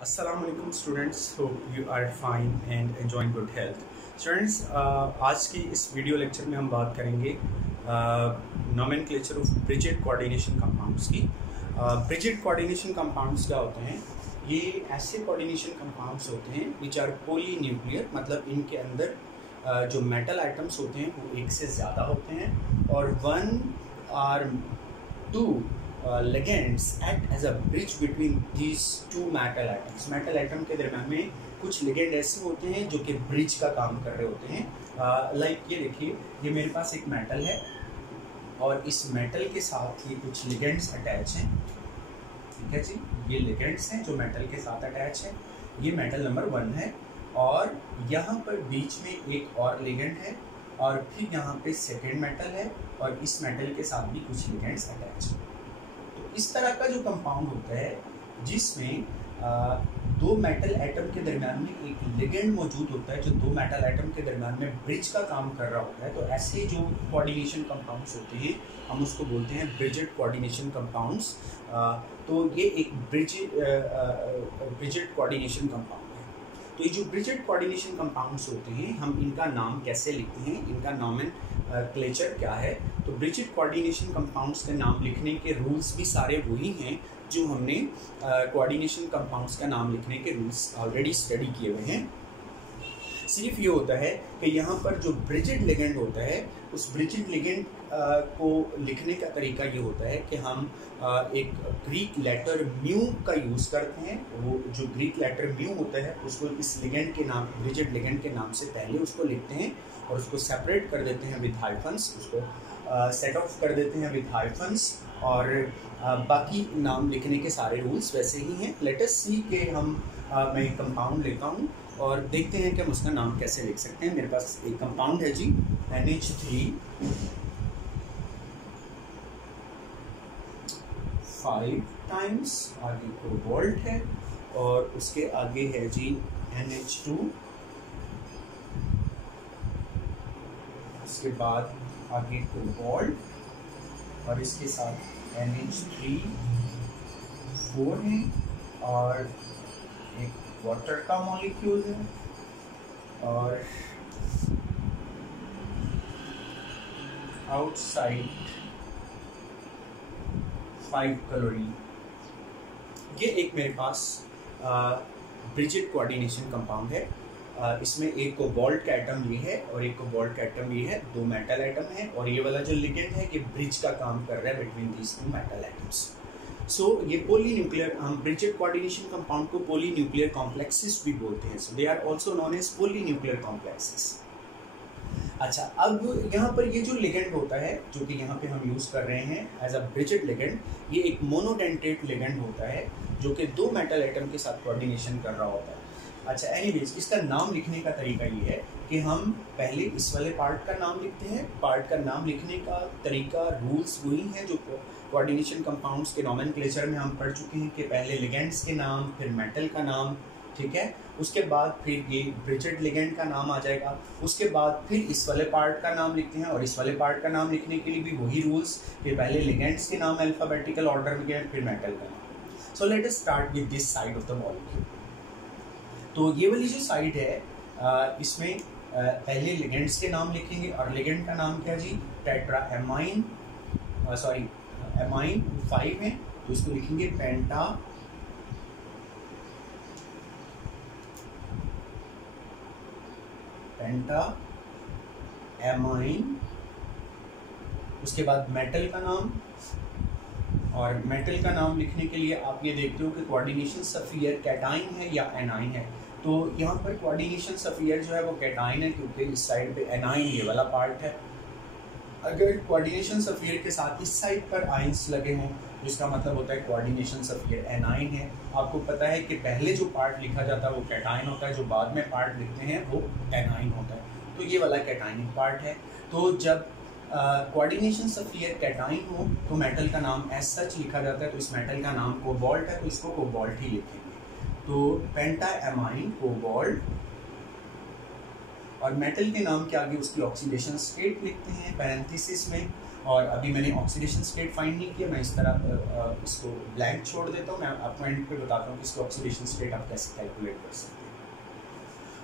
Assalamualaikum students, hope you are fine and enjoying good health. Students, आज की इस video lecture में हम बात करेंगे नोमेनक्लेचर ऑफ ब्रिजिड कोऑर्डिनेशन कंपाउंड्स की। ब्रिजिड कोऑर्डिनेशन कंपाउंड्स क्या होते हैं? ये ऐसे कोऑर्डिनेशन कंपाउंड्स होते हैं विच आर पॉली न्यूक्लियर, मतलब इनके अंदर जो मेटल आइटम्स होते हैं वो एक से ज़्यादा होते हैं और one or two ligands act as a bridge between these two metal atoms. Metal atom के दरम्यान में कुछ लिगेंड ऐसे होते हैं जो कि ब्रिज का काम कर रहे होते हैं। लाइक ये देखिए, ये मेरे पास एक मेटल है और इस मेटल के साथ ये कुछ लिगेंड्स अटैच हैं। ठीक है जी, ये लिगेंड्स हैं जो मेटल के साथ अटैच है। ये मेटल नंबर 1 है और यहाँ पर बीच में एक और लिगेंड है और फिर यहाँ पे सेकेंड मेटल है और इस मेटल के साथ भी कुछ लिगेंड्स अटैच हैं। इस तरह का जो कंपाउंड होता है जिसमें दो मेटल एटम के दरमियान में एक लिगेंड मौजूद होता है जो दो मेटल एटम के दरमियान में ब्रिज का काम कर रहा होता है, तो ऐसे जो कोऑर्डिनेशन कंपाउंड्स होते हैं हम उसको बोलते हैं ब्रिजिड कोऑर्डिनेशन कंपाउंड्स। तो ये एक ब्रिजिड कोऑर्डिनेशन कंपाउंड है। तो ये जो ब्रिजिड कोऑर्डिनेशन कंपाउंड्स होते हैं हम इनका नाम कैसे लिखते हैं, इनका नोमेनक्लेचर क्या है? तो ब्रिजिड कोऑर्डिनेशन कंपाउंड्स के नाम लिखने के रूल्स भी सारे वही हैं जो हमने कोऑर्डिनेशन कंपाउंड्स का नाम लिखने के रूल्स ऑलरेडी स्टडी किए हुए हैं। सिर्फ ये होता है कि यहाँ पर जो ब्रिजिड लिगेंड होता है उस ब्रिजिड लिगेंड को लिखने का तरीका ये होता है कि हम एक ग्रीक लेटर म्यू का यूज़ करते हैं। वो जो ग्रीक लेटर म्यू होता है उसको इस लिगेंड के नाम, ब्रिजिड लिगेंड के नाम से पहले उसको लिखते हैं और उसको सेपरेट कर देते हैं विद हाइफन्स, उसको सेट ऑफ कर देते हैं विद हाइफन्स और बाकी नाम लिखने के सारे रूल्स वैसे ही हैं। लेट अस सी के मैं एक कंपाउंड लेता हूँ और देखते हैं कि हम उसका नाम कैसे लिख सकते हैं। मेरे पास एक कंपाउंड है जी NH3 5 टाइम्स, आगे कोबाल्ट है और उसके आगे है जी NH2, उसके बाद आगे कोबाल्ट और इसके साथ NH3 4 है और एक वाटर का मॉलिक्यूल है और आउटसाइड 5 कैलोरी। ये एक मेरे पास ब्रिजिड कोऑर्डिनेशन कंपाउंड है। इसमें एक कोबाल्ट का एटम ये है और एक कोबाल्ट का एटम ये है, दो मेटल एटम है और ये वाला जो लिगेंड है ये ब्रिज का काम कर रहा है between these two metal atoms. So ये पॉली न्यूक्लियर, हम ब्रिजिड कोऑर्डिनेशन कंपाउंड को पॉली न्यूक्लियर कॉम्प्लेक्सेस भी बोलते हैं। So they are also known as poly nuclear complexes. अच्छा, अब यहाँ पर ये जो लिगेंड होता है जो कि यहाँ पे हम यूज़ कर रहे हैं एज अ ब्रिजिड लिगेंड, ये एक मोनोडेंटेट लिगेंड होता है जो कि दो मेटल एटम के साथ कोऑर्डिनेशन कर रहा होता है। अच्छा, एनीवेज इसका नाम लिखने का तरीका ये है कि हम पहले इस वाले पार्ट का नाम लिखते हैं। पार्ट का नाम लिखने का तरीका, रूल्स वही हैं जो कोऑर्डिनेशन कंपाउंड्स के नोमेनक्लेचर में हम पढ़ चुके हैं कि पहले लिगेंड्स के नाम, फिर मेटल का नाम, ठीक है, उसके बाद फिर ये ब्रिजिड लिगेंड का नाम आ जाएगा, उसके बाद फिर इस वाले पार्ट का नाम लिखते हैं और इस वाले पार्ट का नाम लिखने के लिए भी वही रूल्स कि पहले लिगेंड्स के नाम अल्फाबेटिकल ऑर्डर में गए फिर मेटल का नाम। So let us start with this side of the molecule. तो ये वाली जो साइड है इसमें पहले लिगेंड्स के नाम लिखेंगे और लिगेंड का नाम क्या जी? टेट्रा एमाइन, सॉरी एमाइन 5 है तो इसको लिखेंगे पेंटा एमाइन। उसके बाद मेटल का नाम, और मेटल का नाम लिखने के लिए आप ये देखते हो कि कोऑर्डिनेशन सफियर कैटाइन है या एनाइन है। तो यहाँ पर कोऑर्डिनेशन सफियर जो है वो कैटाइन है क्योंकि इस साइड पे एनाइन ये वाला पार्ट है। अगर कोऑर्डिनेशन सफियर के साथ इस साइड पर आइंस लगे हों जिसका मतलब होता है कोऑर्डिनेशन सफियर एनाइन है। आपको पता है कि पहले जो पार्ट लिखा जाता है वो कैटाइन होता है, जो बाद में पार्ट लिखते हैं वो एनाइन होता है। तो ये वाला कैटाइनिक पार्ट है। तो जब कोऑर्डिनेशन सफियर कैटाइन हो तो मेटल का नाम एज सच लिखा जाता है। तो इस मेटल का नाम कोबाल्ट है तो इसको कोबाल्ट ही लिखेंगे। तो पेंटा एमाइन कोबाल्ट और मेटल के नाम के आगे उसकी ऑक्सीडेशन स्टेट लिखते हैं पैरेंथेसिस में और अभी मैंने ऑक्सीडेशन स्टेट फाइंड नहीं किया, मैं इस तरह इसको ब्लैंक छोड़ देता हूँ। मैं आपको एंड पे बताता हूँ कि इसको ऑक्सीडेशन स्टेट आप कैसे कैलकुलेट कर सकते हैं।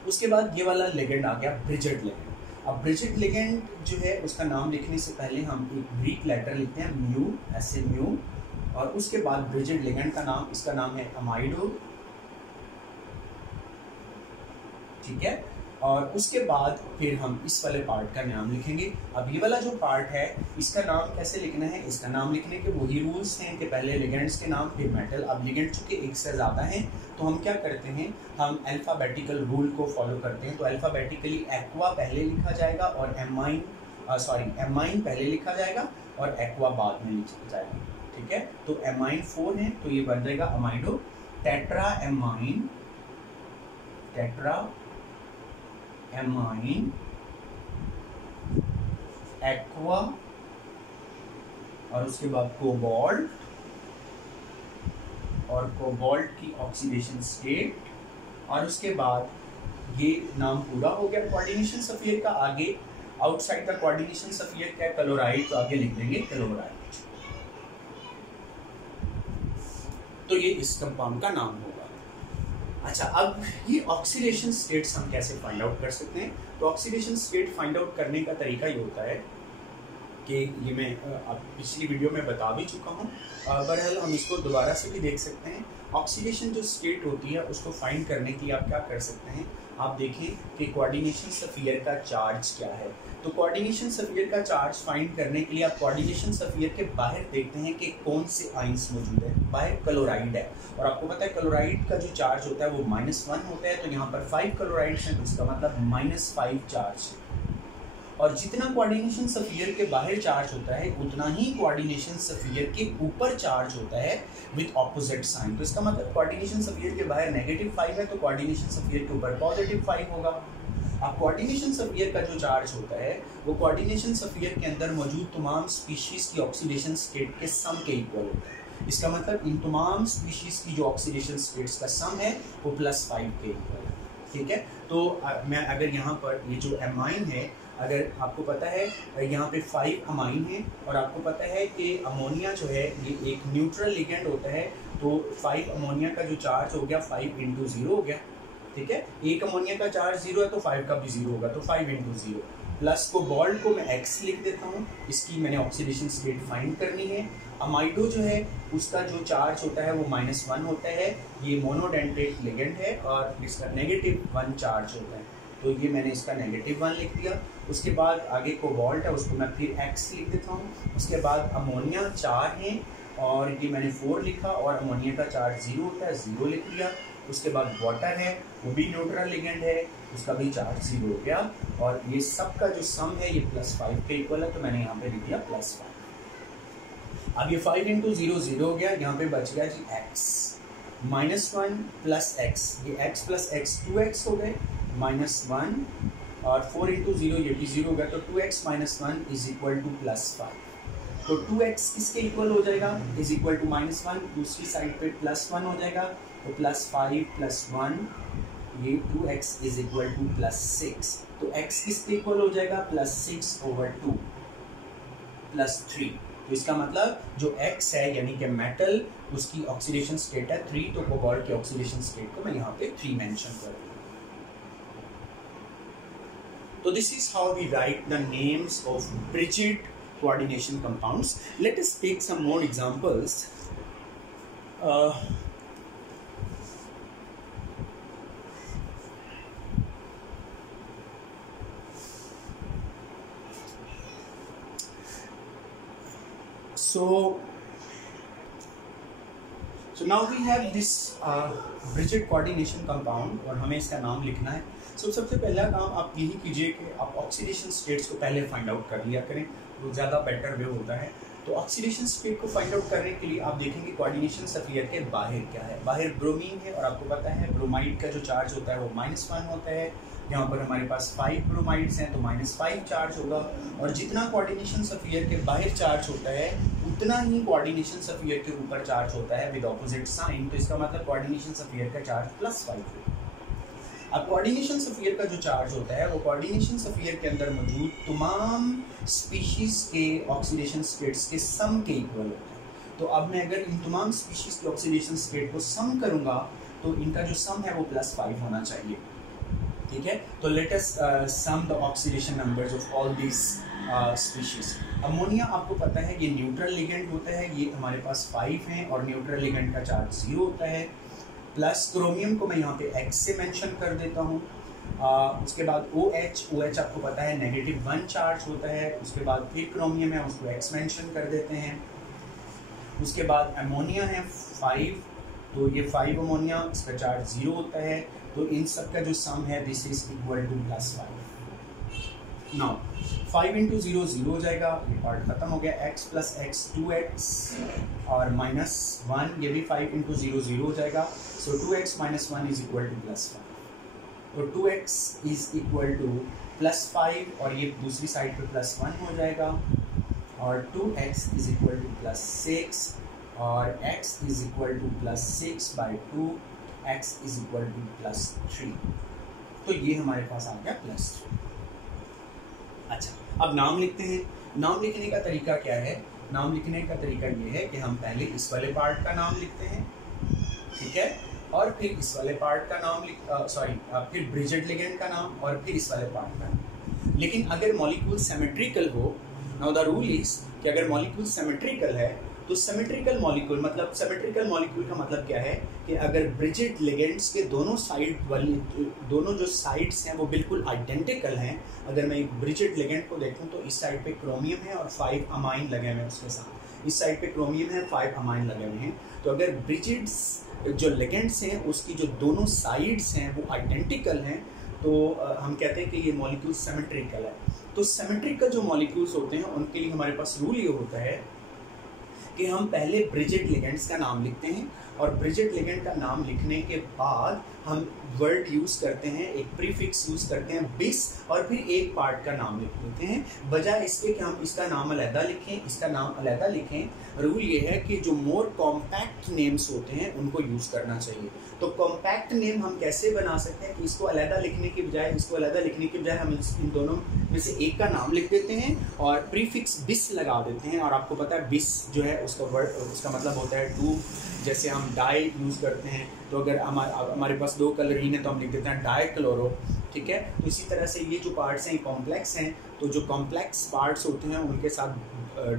उसके बाद ये वाला लिगेंड आ गया ब्रिजेट लिगेंड। अब ब्रिजेट लिगेंड जो है उसका नाम लिखने से पहले हम एक ग्रीक लेटर लिखते हैं म्यू, ऐसे म्यू, और उसके बाद ब्रिजेट लिगेंड का नाम, इसका नाम है अमाइडो, ठीक है। और उसके बाद फिर हम इस वाले पार्ट का नाम लिखेंगे। अब ये वाला जो पार्ट है इसका नाम कैसे लिखना है, इसका नाम लिखने के वही रूल्स हैं कि पहले लिगेंड्स के नाम फिर मेटल। अब लिगेंड चूंकि एक से ज़्यादा हैं तो हम क्या करते हैं, हम अल्फ़ाबेटिकल रूल को फॉलो करते हैं। तो अल्फ़ाबेटिकली एक्वा पहले लिखा जाएगा और एमाइन पहले लिखा जाएगा और एक्वा बाद में लिखा जाएगा, ठीक है। तो एमाइन 4 है तो ये बन जाएगा अमाइडो, टेट्रा एमाइन, एक्वा, और उसके बाद कोबाल्ट, और कोबाल्ट की ऑक्सीडेशन स्टेट, और उसके बाद ये नाम पूरा हो गया कोऑर्डिनेशन सफियर का। आगे आउटसाइड द कोऑर्डिनेशन सफियर क्या, क्लोराइड, तो आगे लिख देंगे क्लोराइड। तो ये इस कंपाउंड का नाम होगा। अच्छा, अब ये ऑक्सीडेशन स्टेट्स हम कैसे फाइंड आउट कर सकते हैं। तो ऑक्सीडेशन स्टेट फाइंड आउट करने का तरीका ये होता है कि ये मैं अब पिछली वीडियो में बता भी चुका हूँ, बहरहाल हम इसको दोबारा से भी देख सकते हैं। ऑक्सीडेशन जो स्टेट होती है उसको फाइंड करने के लिए आप क्या कर सकते हैं, आप देखें कि कोऑर्डिनेशन सफियर का चार्ज क्या है। तो कोऑर्डिनेशन सफियर का चार्ज फाइंड करने के लिए आप कोऑर्डिनेशन सफियर के बाहर देखते हैं कि कौन से आइंस मौजूद है। बाहर क्लोराइड है और आपको पता है क्लोराइड का जो चार्ज होता है वो -1 होता है, तो यहाँ पर 5 क्लोराइड्स हैं, इसका मतलब -5 चार्ज है। और जितना कोऑर्डिनेशन सफियर के बाहर चार्ज होता है उतना ही कोऑर्डिनेशन सफियर के ऊपर चार्ज होता है विद ऑपोजिट साइन। तो इसका मतलब कोऑर्डिनेशन सफियर के बाहर -5 है तो कोऑर्डिनेशन सफियर के ऊपर +5 होगा। अब कोऑर्डिनेशन सफियर का जो चार्ज होता है वो कोऑर्डिनेशन सफियर के अंदर मौजूद तमाम स्पीशीज की ऑक्सीडेशन स्टेट के सम के इक्वल होता है। इसका मतलब इन तमाम स्पीशीज की जो ऑक्सीडेशन स्टेट्स का सम है वो +5 के इक्वल है, ठीक है। तो मैं अगर यहाँ पर ये जो एमाइन है, अगर आपको पता है यहाँ पे 5 अमाइन है और आपको पता है कि अमोनिया जो है ये एक न्यूट्रल लिगेंड होता है, तो 5 अमोनिया का जो चार्ज हो गया 5 × 0 हो गया, ठीक है। एक अमोनिया का चार्ज 0 है तो 5 का भी 0 होगा, तो 5 × 0 प्लस कोबाल्ट को मैं X लिख देता हूँ, इसकी मैंने ऑक्सीडेशन स्टेट फाइंड करनी है। अमाइडो जो है उसका जो चार्ज होता है वो -1 होता है, ये मोनोडेंटेट लिगेंड है और इसका -1 चार्ज होता है, तो ये मैंने इसका -1 लिख दिया। उसके बाद आगे कोबाल्ट है उसको मैं फिर X लिख देता हूँ। उसके बाद अमोनिया 4 है और ये मैंने 4 लिखा और अमोनिया का चार्ज 0 होता है, 0 लिख दिया। उसके बाद वाटर है वो भी न्यूट्रल लिगेंड है, उसका भी चार्ज 0 हो गया और ये सब का जो सम है ये +5 के इक्वल है, तो मैंने यहाँ पे लिख दिया +5। अब ये 5 × 0 0 हो गया, यहाँ पे बच गया जी X, -1 + X, ये X + X 2X हो गए, -1 और 4 × 0 ये भी 0 हो गया, तो 2X - 1 = +5। तो 2X किसके इक्वल हो जाएगा, =-1, दूसरी साइड पे +1 हो जाएगा, तो +5 + 1 ये 2X = +6। तो X किसके इक्वल हो जाएगा, +6/2 +3। तो इसका मतलब जो X है यानी कि मेटल उसकी ऑक्सीडेशन स्टेट है 3, तो कोबाल्ट की ऑक्सीडेशन स्टेट को मैं यहाँ पे 3 मेंशन कर दूँ। So this is how we write the names of Bridget coordination compounds. Let us take some more examples. So now we have this Bridget coordination compound और हमें इसका नाम लिखना है। सबसे पहला काम आप यही कीजिए कि आप ऑक्सीडेशन स्टेट्स को पहले फाइंड आउट कर लिया करें, वो ज़्यादा बेटर वे होता है। तो ऑक्सीडेशन स्टेट को फाइंड आउट करने के लिए आप देखेंगे कोऑर्डिनेशन सफियर के बाहर क्या है। बाहर ब्रोमीन है और आपको पता है ब्रोमाइड का जो चार्ज होता है वो -1 होता है। यहाँ पर हमारे पास 5 ब्रोमाइड्स हैं तो -5 चार्ज होगा, और जितना कोऑर्डिनेशन सफियर के बाहर चार्ज होता है उतना ही कोऑर्डिनेशन सफियर के ऊपर चार्ज होता है विद ऑपोजिट साइन। तो इसका मतलब कोऑर्डिनेशन सफियर का चार्ज +5 होगा। अब कोऑर्डिनेशन स्फीयर का जो चार्ज होता है वो कोऑर्डिनेशन स्फीयर के अंदर मौजूद तमाम स्पीशीज के ऑक्सीडेशन स्टेट्स के सम के इक्वल होता है। तो अब मैं अगर इन तमाम स्पीशीज के ऑक्सीडेशन स्टेट को सम करूंगा तो इनका जो सम है वो +5 होना चाहिए। ठीक है, तो let us sum the oxidation numbers of all this species. Ammonia आपको पता है ये न्यूट्रल लिगेंड होता है, ये हमारे पास 5 हैं और न्यूट्रल लिगेंड का चार्ज 0 होता है। प्लस क्रोमियम को मैं यहाँ पे X से मेंशन कर देता हूँ। उसके बाद OH आपको पता है -1 चार्ज होता है। उसके बाद फिर क्रोमियम है, उसको X मेंशन कर देते हैं। उसके बाद अमोनिया है 5, तो ये 5 अमोनिया, इसका चार्ज 0 होता है। तो इन सब का जो सम है this is equal to +5। Now 5 × 0 0 हो जाएगा, ये पार्ट खत्म हो गया। x + x 2x और -1, ये भी 5 × 0 0 हो जाएगा। सो 2x - 1 इज इक्वल टू +5। तो 2x इज इक्वल टू +5 और ये दूसरी साइड पे +1 हो जाएगा और 2x इज इक्वल टू +6 और x is equal to +6/2, x is equal to +3। तो ये हमारे पास आ गया +3। अच्छा, अब नाम लिखते हैं। नाम लिखने का तरीका क्या है? नाम लिखने का तरीका ये है कि हम पहले इस वाले पार्ट का नाम लिखते हैं, ठीक है, और फिर इस वाले पार्ट का नाम फिर ब्रिजेट लिगेंड का नाम और फिर इस वाले पार्ट का नाम। लेकिन अगर मॉलिक्यूल सिमेट्रिकल हो, नाउ द रूल इज कि अगर मॉलिक्यूल सिमेट्रिकल है तो सिमेट्रिकल मॉलिक्यूल का मतलब क्या है कि अगर ब्रिजेट लिगेंड्स के दोनों साइड वाली दोनों जो साइड्स हैं वो बिल्कुल आइडेंटिकल हैं। अगर मैं एक ब्रिजेट लिगेंड को देखूं तो इस साइड पे क्रोमियम है और 5 अमाइन लगे हुए हैं उसके साथ, इस साइड पे क्रोमियम है 5 अमाइन लगे हुए हैं। तो अगर ब्रिजेट्स जो लिगेंड्स हैं उसकी जो दोनों साइड्स हैं वो आइडेंटिकल हैं तो हम कहते हैं कि ये मॉलिक्यूल सिमेट्रिकल है। तो सिमेट्रिकल जो मॉलिक्यूल्स होते हैं उनके लिए हमारे पास रूल ये होता है कि हम पहले ब्रिजेट लिगेंड्स का नाम लिखते हैं और ब्रिजेट लिगेंड का नाम लिखने के बाद हम वर्ड यूज़ करते हैं, एक प्रीफिक्स यूज़ करते हैं बिस, और फिर एक पार्ट का नाम लिख देते हैं। बजाय इसके कि हम इसका नाम अलहदा लिखें, इसका नाम अलहदा लिखें, रूल ये है कि जो मोर कॉम्पैक्ट नेम्स होते हैं उनको यूज़ करना चाहिए। तो कॉम्पैक्ट नेम हम कैसे बना सकते हैं कि इसको अलहदा लिखने के बजाय हम इन दोनों में से एक का नाम लिख देते हैं और प्रीफिक्स बिस लगा देते हैं। और आपको पता है बिस जो है उसका मतलब होता है टू। जैसे हम डाई यूज़ करते हैं तो अगर हमारे पास 2 कलरीन है तो हम लिख देते हैं डाई क्लोरो, ठीक है। तो इसी तरह से ये जो पार्ट्स हैं कॉम्प्लेक्स हैं, तो जो कॉम्प्लेक्स पार्ट्स होते हैं उनके साथ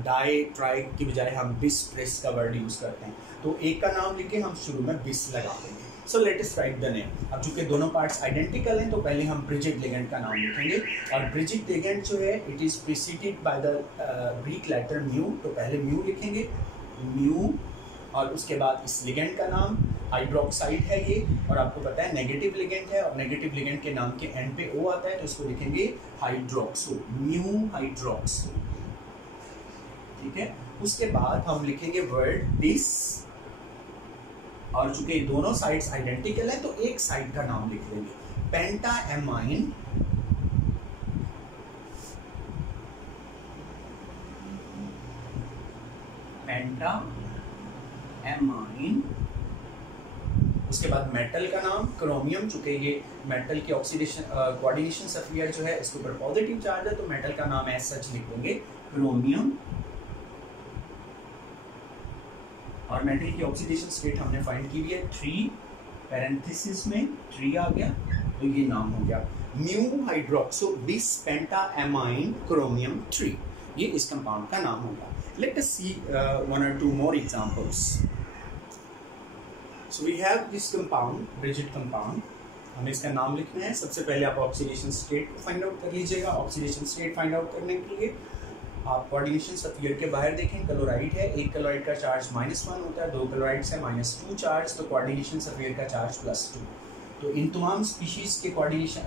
डाई ट्राई की बजाय हम बिस ट्रेस का वर्ड यूज़ करते हैं। तो एक का नाम लिख के हम शुरू में बिस लगा देंगे। So let us right the name. अब चूंकि दोनों पार्ट्स आइडेंटिकल हैं तो पहले हम ब्रिजेट लिगेंड का नाम लिखेंगे और ब्रिजेट लिगेंड जो है it is preceded by the Greek letter mu. तो पहले म्यू लिखेंगे, म्यू, और उसके बाद इस लिगेंड का नाम हाइड्रोक्साइड है ये, और आपको पता है नेगेटिव लिगेंड है और नेगेटिव लिगेंड के नाम के एंड पे ओ आता है तो इसको लिखेंगे हाइड्रोक्सो, म्यू हाइड्रोक्सो, ठीक है। उसके बाद हम लिखेंगे वर्ड बिस, और चूंकि दोनों साइड्स आइडेंटिकल है तो एक साइड का नाम लिख देंगे पेंटाएमाइन, पेंटाएमाइन। उसके बाद मेटल का नाम क्रोमियम, चूंकि ये मेटल की ऑक्सीडेशन कोऑर्डिनेशन स्फीयर जो है इसके ऊपर पॉजिटिव चार्ज है तो मेटल का नाम एज सच लिख देंगे क्रोमियम। और मेटल की ऑक्सीडेशन स्टेट हमने फाइंड की हुई है 3, पैरेंथेसिस में 3 आ गया तो ये नाम हो गया म्यू हाइड्रोक्सो बिस पेंटाएमाइन क्रोमियम 3। ये इस कंपाउंड का नाम होगा। Let us see 1 or 2 more examples. So we have this compound, Bridget compound. हमें इसका नाम लिखना है। सबसे पहले आप ऑक्सीडेशन स्टेट को फाइंड आउट कर लीजिएगा। ऑक्सीडेशन स्टेट फाइंड आउट करने के लिए आप कोऑर्डिनेशन स्फीयर के बाहर देखें, क्लोराइड है, एक क्लोराइड का चार्ज -1 होता है, 2 क्लोराइड से -2 चार्ज, तो कोऑर्डिनेशन स्फीयर का चार्ज +2। तो इन तमाम स्पीशीज के कोऑर्डिनेशन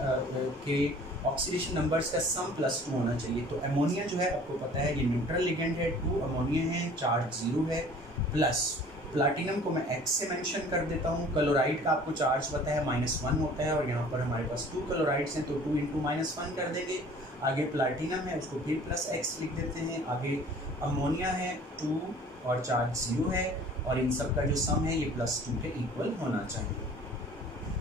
के ऑक्सीडेशन नंबर्स का सम +2 होना चाहिए। तो अमोनिया जो है आपको पता है ये न्यूट्रल लिगेंड है, 2 अमोनिया है, चार्ज 0 है, प्लस प्लैटिनम को मैं X से मेंशन कर देता हूँ। क्लोराइड का आपको चार्ज पता है -1 होता है और यहाँ पर हमारे पास 2 क्लोराइड्स हैं तो 2 × -1 कर देंगे। आगे प्लैटिनम है उसको फिर +X लिख देते हैं। आगे अमोनिया है 2 और चार्ज 0 है और इन सब का जो सम है ये +2 के इक्वल होना चाहिए।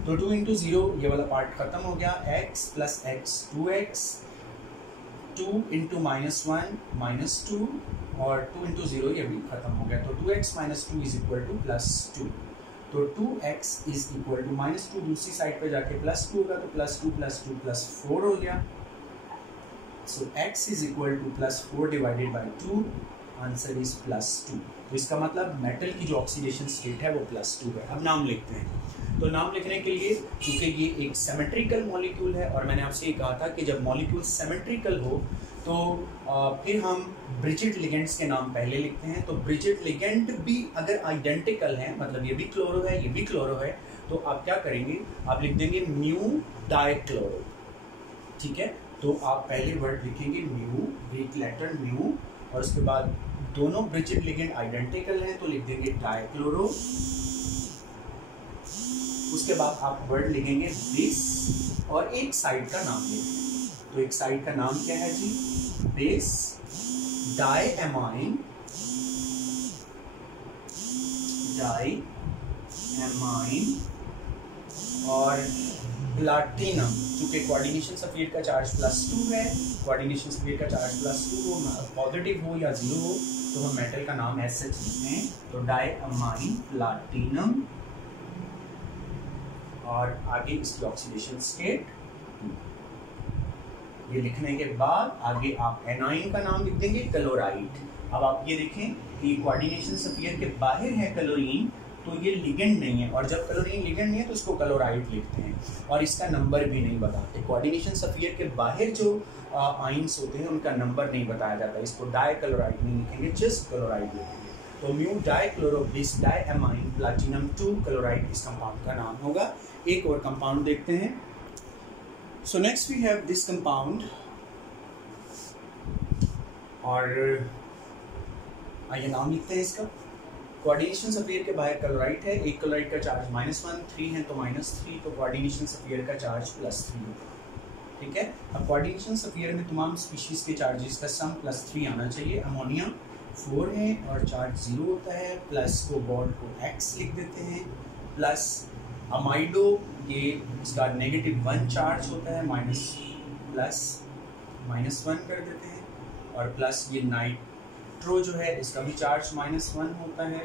तो 2 इंटू 0 ये वाला पार्ट खत्म हो गया, x plus x 2x, 2 into -1 -2 और 2 इंटू 0 ये भी खत्म हो गया। तो 2x minus 2 is equal to +2। तो 2x इज इक्वल टू -2 दूसरी साइड पे जाके +2 होगा, तो +2 +2 +4 हो गया। So x is equal to +4 divided by 2, answer is +2। तो इसका मतलब मेटल की जो ऑक्सीडेशन स्टेट है वो +2 है। अब नाम लिखते हैं। तो नाम लिखने के लिए, क्योंकि ये एक सिमेट्रिकल मॉलिक्यूल है और मैंने आपसे ये कहा था कि जब मॉलिक्यूल सिमेट्रिकल हो तो फिर हम ब्रिजिड लिगेंड्स के नाम पहले लिखते हैं। तो ब्रिजिड लिगेंड भी अगर आइडेंटिकल हैं, मतलब ये भी क्लोरो है ये भी क्लोरो है, तो आप क्या करेंगे, आप लिख देंगे म्यू डाइक्लोरो। ठीक है, तो आप पहले वर्ड लिखेंगे म्यू, ग्रीक लेटर म्यू, और उसके बाद दोनों ब्रिजिड लिगेंड आइडेंटिकल हैं तो लिख देंगे डाइक्लोरो। उसके बाद आप वर्ड लिखेंगे बेस और एक साइड का नाम लिखेंगे। तो एक साइड का नाम क्या है जी, बेस डाइएमाइन, और प्लाटिनम, क्योंकि कोऑर्डिनेशन सल्फेट का चार्ज +2 है, कोऑर्डिनेशन सल्फेट का चार्ज +2 हो, पॉजिटिव हो या 0 हो, तो हम मेटल का नाम ऐसे लिखते हैं। तो डाइएमाइन प्लाटिनम, और आगे इसकी ऑक्सीडेशन स्टेट। ये लिखने के बाद आगे आप एनाइन का नाम लिख देंगे क्लोराइड। अब आप ये देखें कि कोऑर्डिनेशन सल्फेट के बाहर है क्लोरीन, तो ये लिगेंड नहीं है, और जब क्लोरीन लिगेंड नहीं है तो इसको क्लोराइड लिखते हैं और इसका नंबर भी नहीं बताते। कोऑर्डिनेशन सल्फेट के बाहर जो आइंस होते हैं उनका नंबर नहीं बताया जाता, इसको डाइक्लोराइड नहीं लिखेंगे, जस्ट क्लोराइड लिखेंगे। तो mu dichloro bis diamine platinum 2 chloride इस कंपाउंड का नाम होगा। एक और कंपाउंड देखते हैं। So next we have this compound, और आइए नाम लिखते हैं इसका। कोऑर्डिनेशन सल्फेट के बाहर क्लोराइड है, एक क्लोराइड का चार्ज -1, 3 है तो -3, तो कोऑर्डिनेशन सल्फेट का चार्ज +3 होगा। ठीक है, अब कोऑर्डिनेशन सल्फेट में तमाम स्पीशीज के चार्जेस का सम +3 आना चाहिए। अमोनिया 4 है और चार्ज 0 होता है, प्लस कोबाल्ट को X लिख देते हैं, प्लस अमाइडो ये इसका -1 चार्ज होता है, -1 कर देते हैं, और प्लस ये नाइट्रो जो है इसका भी चार्ज -1 होता है।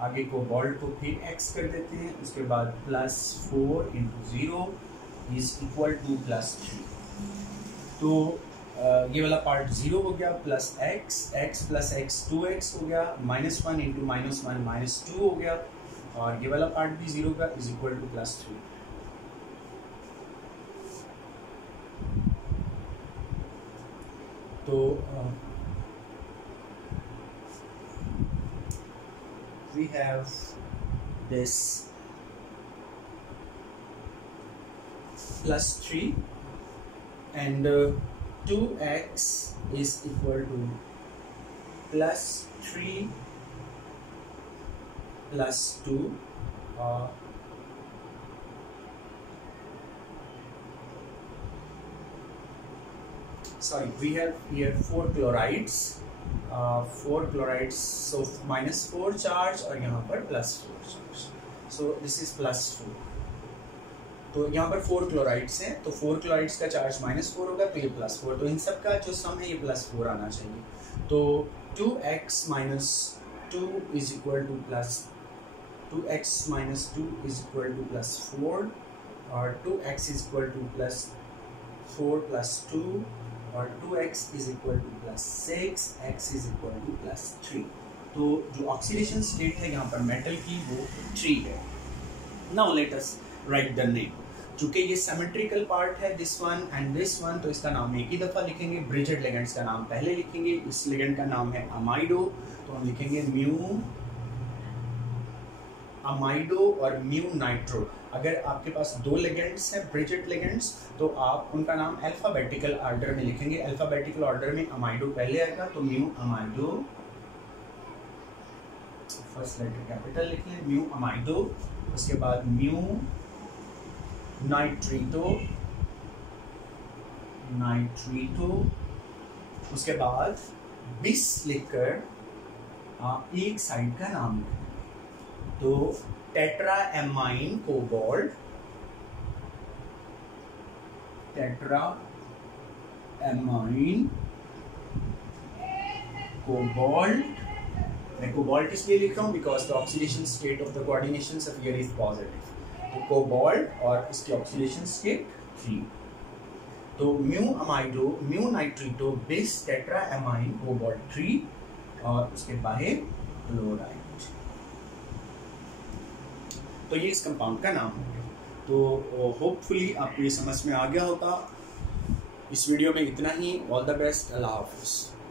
आगे कोबाल्ट को फिर X कर देते हैं, उसके बाद +4 × 0 इज इक्वल टू +3। तो ये वाला पार्ट 0 हो गया, plus x plus x 2x हो गया, -1 × -1 -2 हो गया, और ये वाला पार्ट भी 0 का इज इक्वल टू +3। तो we have this +3 and 2x is equal to +3 +2 sorry, we have here 4 chlorides, so -4 charge और यहाँ पर +4 चार्ज, so this is +4। तो यहाँ पर 4 क्लोराइड्स हैं, तो 4 क्लोराइड्स का चार्ज -4 होगा, तो ये +4, तो इन सब का जो सम है ये +4 आना चाहिए। तो 2x - 2 is equal to +2x - 2 is equal to +4, और 2x इज इक्वल टू +4 + 2, और 2x is equal to +6, x is equal to +3। तो जो ऑक्सीडेशन स्टेट है यहाँ पर मेटल की वो 3 है। Now let us right the name. चूंकि ये सिमेट्रिकल पार्ट है this one and this one, तो इसका नाम एक ही दफ़ा लिखेंगे। ब्रिजिड लिगेंड्स का नाम पहले लिखेंगे। इस लिगेंड का नाम है अमाइडो, तो हम लिखेंगे म्यू अमाइडो और म्यू नाइट्रो। अगर आपके पास 2 लिगेंड्स हैं ब्रिजिड लिगेंड्स, तो आप उनका नाम अल्फ़ाबेटिकल ऑर्डर में लिखेंगे। अल्फ़ाबेटिकल ऑर्डर में अमाइडो पहले आएगा, तो mu amido, first letter capital लिखिए, म्यू अमाइडो, उसके बाद म्यू नाइट्रीटो, उसके बाद बिस लिखकर एक साइड का नाम लिखें। तो tetra amine cobalt, tetra amine cobalt. मैं कोबाल्ट इसलिए लिख रहा हूँ because the oxidation state of the coordination sphere is positive. तो कोबाल्ट और इसकी ऑक्सीडेशन स्टेट 3। तो म्यू नाइट्रिटो बिस टेट्रा एमाइन कोबाल्ट 3 और उसके बाहर क्लोराइड। तो ये इस कंपाउंड का नाम हो गया। तो होपफुली आपको ये समझ में आ गया होगा। इस वीडियो में इतना ही। All the best. अल्लाह हाफिज़।